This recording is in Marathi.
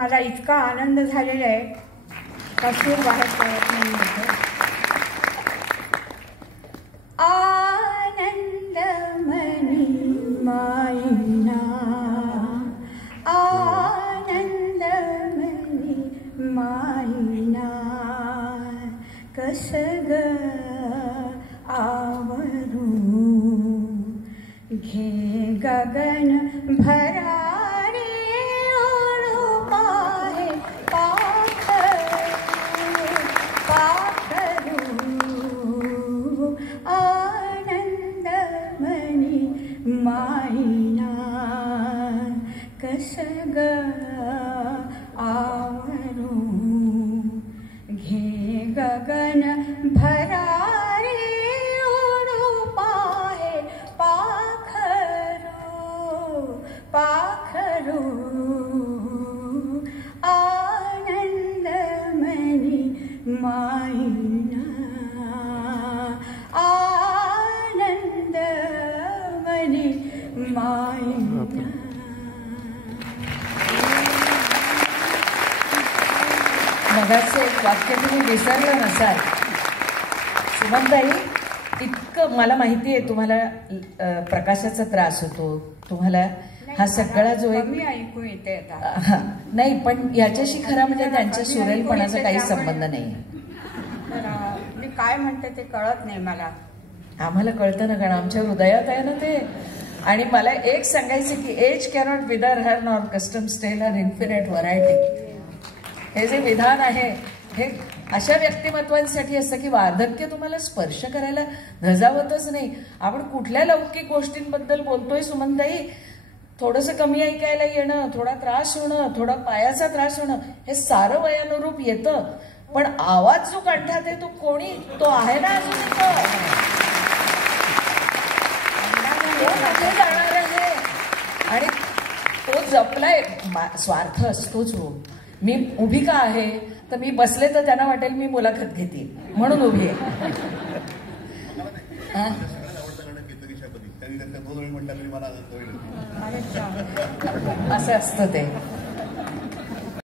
मला इतका आनंद झालेला आहे का सूर बाहेर पडत नाही होतं. आनंद मनी माईना, आनंद मनी माईना, कस ग आवरू घे गगन भरारी ओढू पाहे पाखरू आनंद मनी माईना, कस ग आवरू घे गगन भरारी ओढू पाहे पाखरू आनंद मनी माईना, आनंद मनी माईना. मगाचं एक वाक्य तुम्ही विसरलं नसाल सुमनताई. इतकं मला माहिती आहे तुम्हाला प्रकाशाचा त्रास होतो, तुम्हाला हा सगळा जो एक ऐकू येते आता. नाही, पण याच्याशी खरा म्हणजे त्यांच्या सुरेलपणाचा काही संबंध नाही. मी काय म्हणते ते कळत नाही मला. आम्हाला कळतं ना, कारण आमच्या हृदयात आहे ना ते. आणि मला एक सांगायचं की एज कॅनॉट विदर हर नॉर कस्टम स्टेल अन इन्फिनिट व्हरायटी. हे जे विधान आहे हे अशा व्यक्तिमत्वांसाठी असतं की वार्धक्य तुम्हाला स्पर्श करायला धजावतच नाही. आपण कुठल्या लौकिक गोष्टींबद्दल बोलतोय सुमनताई? थोडंसं कमी ऐकायला येणं, थोडा त्रास होणं, थोडा पायाचा त्रास होणं, हे सारं वयानुरूप येतं. पण आवाज जो कंठात आहे तो कोणी तो आहे ना अजून तो जाणार आहे आणि तो जपलाय. स्वार्थ असतोच हो. मी उभी का आहे तर मी बसले तर त्यांना वाटेल मी मुलाखत घेते म्हणून उभी आहे. असं असतं ते.